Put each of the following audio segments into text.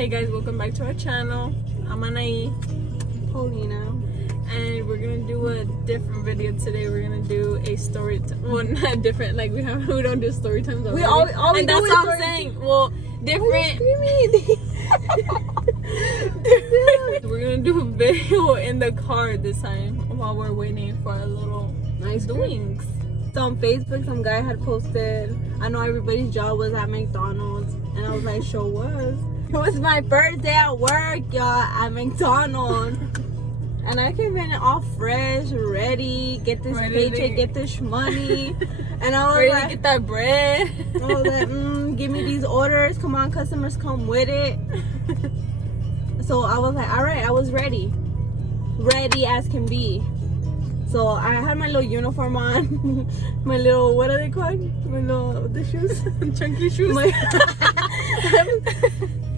Hey guys, welcome back to our channel. I'm Anaí, Paulina, and we're gonna do a different video today. We're gonna do a story. Well, not different. Like we don't do story times. We all and that's what I'm saying. Well, different. We're gonna do a video in the car this time while we're waiting for our little nice doings. So on Facebook, some guy had posted, I know everybody's job was at McDonald's, and I was like, sure was. It was my first day at work, y'all, at McDonald's. And I came in all fresh, ready, get this paycheck, get this money. And I was ready like, to get that bread. I was like, give me these orders. Come on, customers, come with it. So I was like, all right, I was ready. Ready as can be. So I had my little uniform on, my little, what are they called? The shoes? Chunky shoes.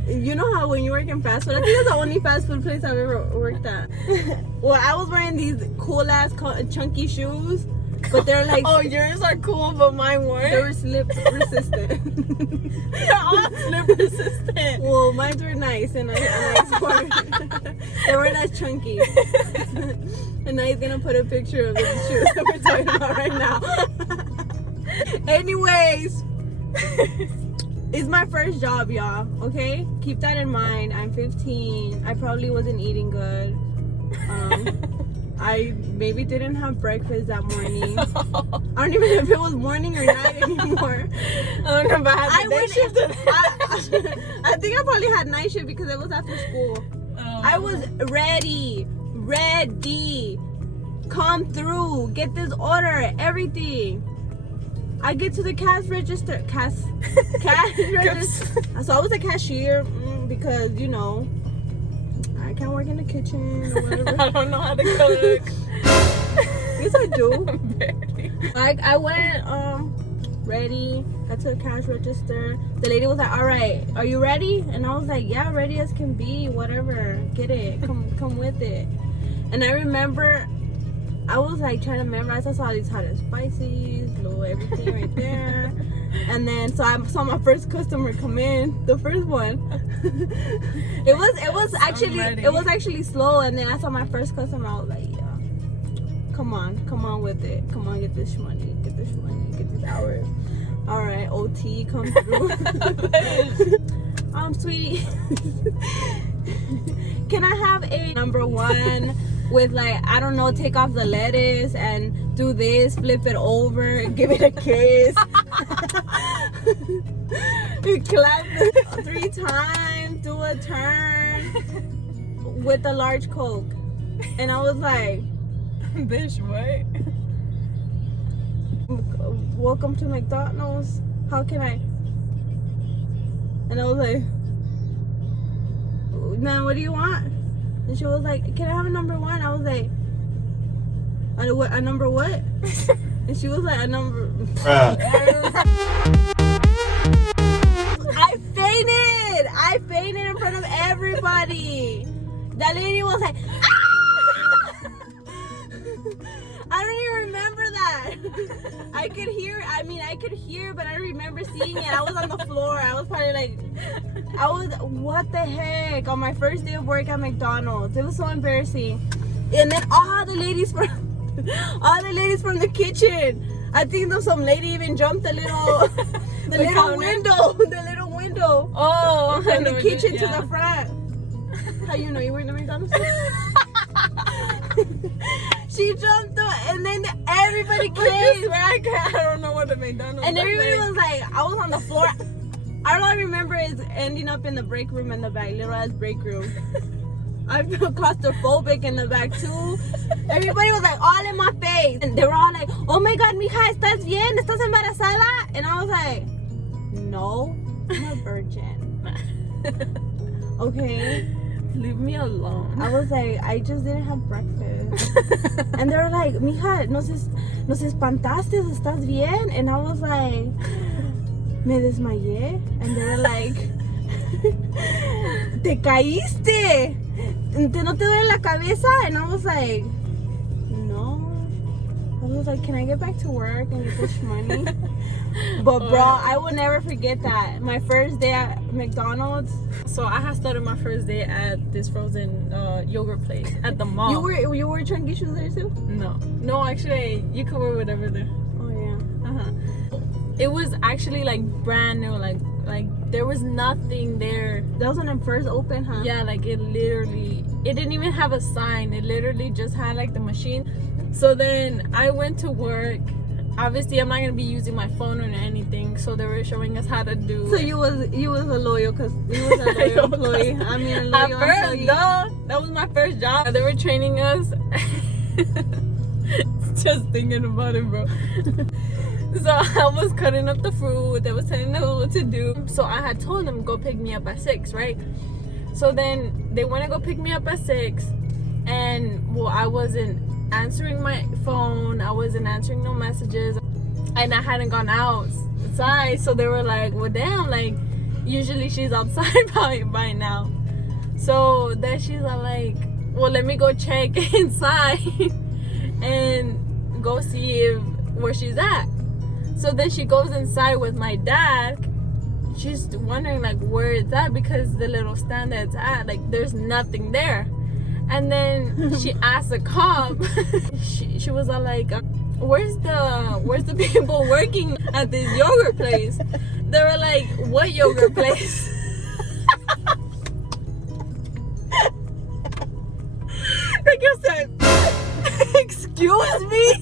You know how when you work in fast food, I think it's the only fast food place I've ever worked at. Well, I was wearing these cool ass chunky shoes, but they're like, oh, yours are cool, but mine weren't. They were slip resistant. They're all slip resistant. Well, mine were nice and nice were. They weren't as chunky. And now he's gonna put a picture of the shoes that we're talking about right now. Anyways, it's my first job, y'all. Okay, keep that in mind. I'm 15. I probably wasn't eating good. I maybe didn't have breakfast that morning. I don't even know if it was morning or night anymore. I don't know if I had the day shift. I think I probably had night shift because it was after school. I was ready. Come through. Get this order. Everything. I get to the cash register. Cash register. So I was a cashier because, you know, I can't work in the kitchen or whatever. I don't know how to cook. Yes, I do. Barely. Like, I went ready. Got to the cash register. The lady was like, all right, are you ready? And I was like, yeah, ready as can be. Whatever. Get it. Come with it. And I remember I was like trying to memorize. I saw these hot and spices, little everything right there. And then so I saw my first customer come in, the first one. it was actually slow. And then I saw my first customer. I was like, yeah, come on with it. Come on, get this money, get these hours. All right, OT, come through. Sweetie, can I have a number one? With like, I don't know, take off the lettuce and do this, flip it over, give it a kiss. You clap 3 times, do a turn with a large Coke. And I was like, Bitch, what? welcome to McDonald's. How can I? And I was like, man, what do you want? And she was like, can I have a number one? I was like, a number what? And she was like, a number... I fainted in front of everybody. That lady was like, ah! I don't even remember that. I could hear, but I don't remember seeing it. I was on the floor. I was probably like, what the heck? On my first day of work at McDonald's. It was so embarrassing. And then all the ladies from the kitchen. I think some lady even jumped the little window. Oh, from the kitchen to the front. How you know you were in the McDonald's? She jumped up, and then everybody came. I don't know what the McDonald's. And everybody was like, I was on the floor. All I remember is ending up in the break room in the back, little ass break room. I feel claustrophobic in the back too. Everybody was like all in my face. And they were all like, oh my God, mija, ¿estás bien? ¿Estás embarazada? And I was like, no, I'm a virgin. Okay. Leave me alone. I was like, I just didn't have breakfast. And they were like, mija, nos espantaste, ¿estás bien? And I was like, me desmayé. And they were like, te caíste. ¿No te duele la cabeza? And I was like, no. I was was like, can I get back to work and get this money? But bro, I will never forget that. My first day at McDonald's. So I had started my first day at this frozen yogurt place at the mall. You were trying to get shoes there too? No, actually, you can wear whatever there. Oh yeah. It was actually like brand new, like there was nothing there. That was when it first opened, huh? Yeah, like it didn't even have a sign. It literally just had like the machine. So then I went to work. Obviously, I'm not gonna be using my phone or anything. So they were showing us how to do. So you was a loyal, cause you was a loyal employee. I mean, a At loyal first, employee. that was my first job. They were training us. Just thinking about it, bro. So I was cutting up the fruit. They was telling us what to do. So I had told them go pick me up at 6, right? So then they went to go pick me up at 6, and well, I wasn't answering my phone. I wasn't answering no messages, and I hadn't gone outside. So they were like, well, damn, like usually she's outside by now. So then she's like, well, let me go check inside and go see where she's at. So then she goes inside with my dad. She's wondering like where it's at, because the little stand that it's at, like there's nothing there. And then she asked the cop. she was all like, where's the people working at this yogurt place? They were like, what yogurt place? Like I said, excuse me?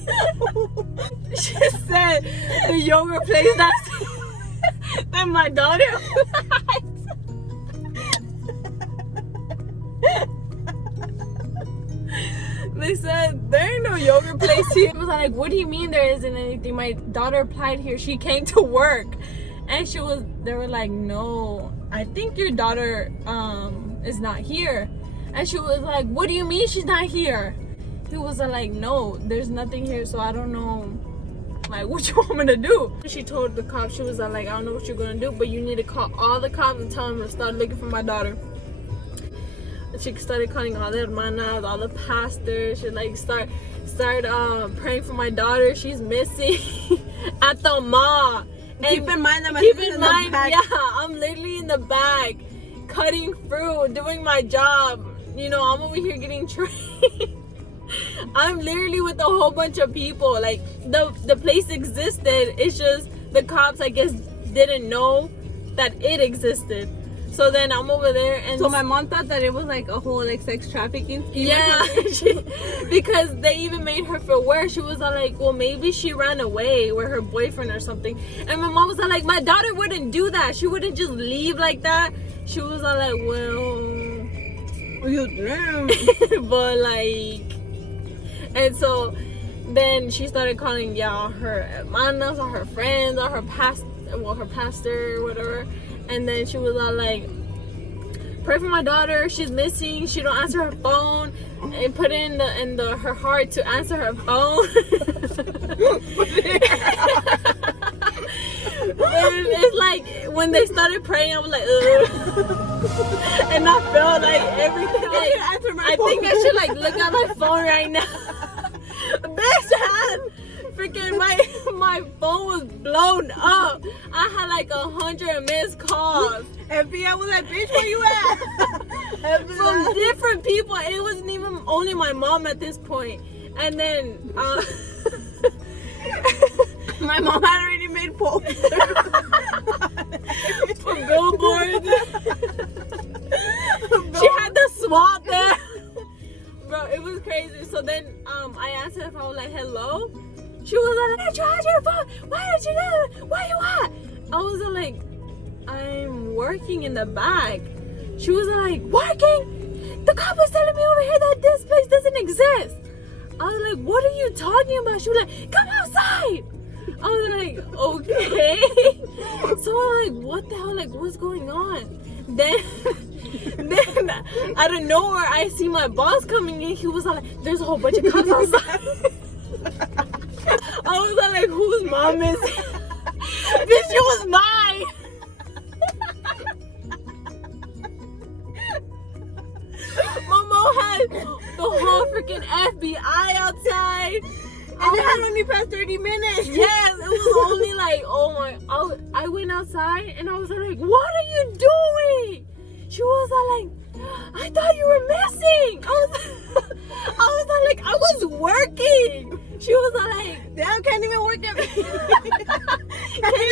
She said the yogurt place that my daughter They said there ain't no yogurt place here. I was like, what do you mean there isn't anything? My daughter applied here. She came to work. And they were like, no, I think your daughter is not here. And she was like, what do you mean she's not here? He was like, no, there's nothing here, so I don't know like what you want me to do. She told the cop, she was like, I don't know what you're gonna do, but you need to call all the cops and tell them to start looking for my daughter. She started calling all the hermanas, all the pastors. She like start praying for my daughter. She's missing at the mall. And keep in mind that I'm literally in the back cutting fruit, doing my job. You know, I'm over here getting trained. I'm literally with a whole bunch of people. Like the place existed. It's just the cops, I guess, didn't know that it existed. So then I'm over there, and so my mom thought that it was like a whole like sex trafficking scheme. Yeah, because they even made her feel worse. She was like, well, maybe she ran away with her boyfriend or something. And my mom was like, my daughter wouldn't do that. She wouldn't just leave like that. She was like, well, you damn. but like, and so then she started calling her hermanas or her friends or her pastor or whatever. And then she was all like, pray for my daughter, she's missing, she don't answer her phone, and put in her heart to answer her phone. It's like when they started praying, I was like, ugh. And I felt like everything. I think I should like look at my phone right now. Bitch, freaking my phone was blown up. I had like 100 missed calls. FBI was like, bitch, where you at? From different people. It wasn't even only my mom at this point. And then my mom had already made posters for billboards. She had the SWAT there. Bro, it was crazy. So then I answered her phone, I was like, hello? She was like, I charged your phone. Why did you do it? Where you at? I was like, I'm working in the back. She was like, working? The cop was telling me over here that this place doesn't exist. I was like, what are you talking about? She was like, come outside. I was like, okay. So I'm like, what the hell? Like, what's going on? Then out of nowhere, I see my boss coming in. He was like, there's a whole bunch of cops outside. I was like, whose mom is it? Bitch, it was mine. My mom had the whole freaking FBI outside. And it had only passed 30 minutes. Yes, it was only like, oh my, I went outside and I was like, what are you doing? She was like, I thought you were missing. I was like, I was working. She was like, Damn, can't even work at can't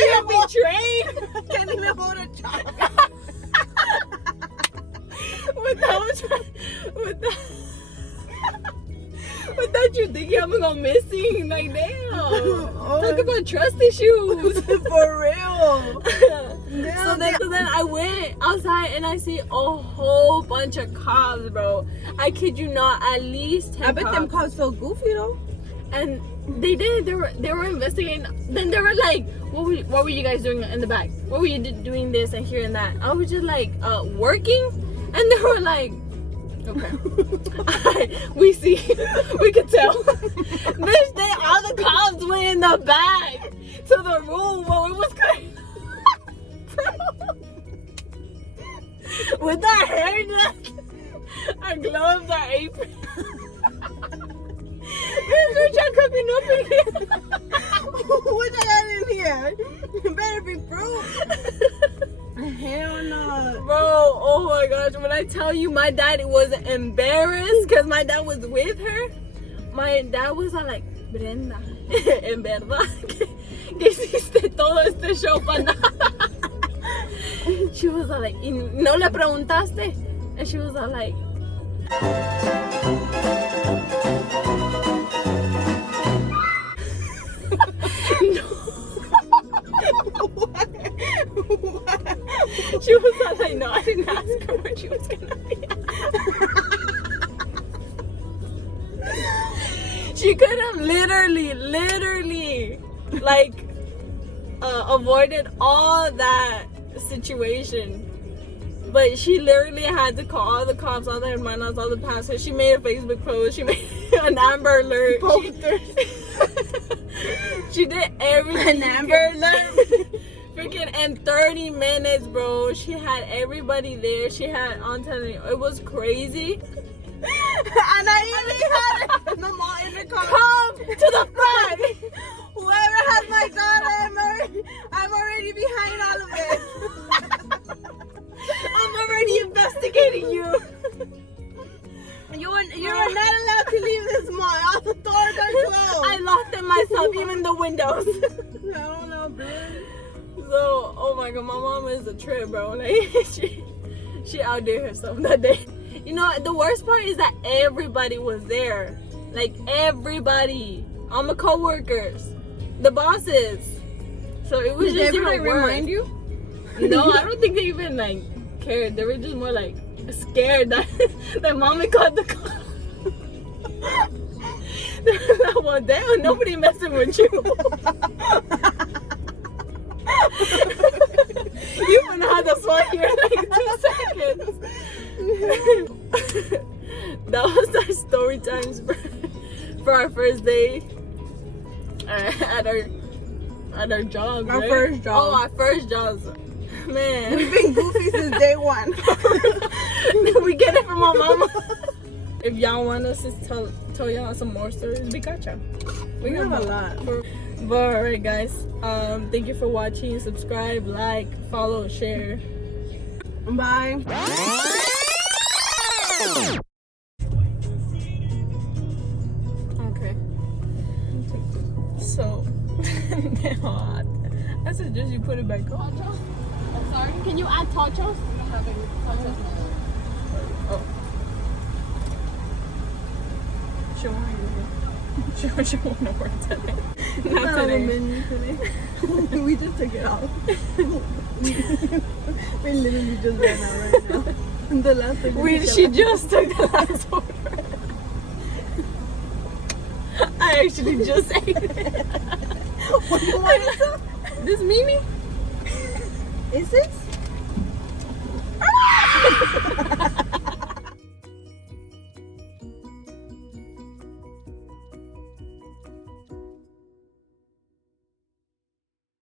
even be trained. Can't even hold a job. Without you thinking I'm gonna go missing, like damn. Talk about trust issues. For real. So then I went outside and I see a whole bunch of cops, bro. I kid you not, at least 10 I bet cops. them cops felt goofy though. And they did. They were investigating. Then they were like, "What were you guys doing in the back? What were you doing this and here and that?" I was just like, working, and they were like, "Okay, we see, we could tell." Bitch, all the cops went in the back to the room where we was cutting. With our hair done, our gloves, our apron. Bitch, you're cooking up in here. What I got in here? You better be proof. Hell no. Bro, oh my gosh, when I tell you my dad was embarrassed because my dad was with her, my dad was all like, Brenda, en verdad que hiciste todo este show para nada. She was all like, y no le preguntaste? And she was all like, she was all like, no, I didn't ask her where she was gonna be. She could have literally, like, avoided all that situation. But she literally had to call all the cops, all the hermanas, all the pastors. She made a Facebook post. She made an Amber Alert. She did everything. An Amber Alert. Freaking in 30 minutes, bro. She had everybody there. She had, I'm telling you, it was crazy. And I even had my mom in the car. Come to the front. Whoever has my daughter, I'm already behind all of it. I'm already investigating you. You are not allowed to leave this mall. All the doors are closed. I locked them myself, even the windows. I don't know, bitch. So, oh my god, my mom is a trip, bro. Like, she outdid herself that day. You know, the worst part is that everybody was there. Like, everybody. All my co-workers. The bosses. So it was just even worse. remind you? No, I don't think they even, like, cared. They were just more, like, scared that mommy called the cops. They were like, well, damn, nobody messing with you. You wouldn't have the SWAT here in like 2 seconds. That was our story times for our first day at our jobs. Our right? first job. Oh, our first jobs. Man. We've been goofy since day one. We get it from our mama. If y'all want us to tell y'all some more stories, we got y'all. We have a lot. But alright guys, thank you for watching. Subscribe, like, follow, share. Bye. Okay. So I suggest you put it back on. I'm sorry. Can you add tachos? We don't have any tachos. Oh. She won't know where today. Not today. We just took it off. We literally just ran out right now. The last thing She just took the last order. I actually just ate it. What do you want to This Mimi? Is it?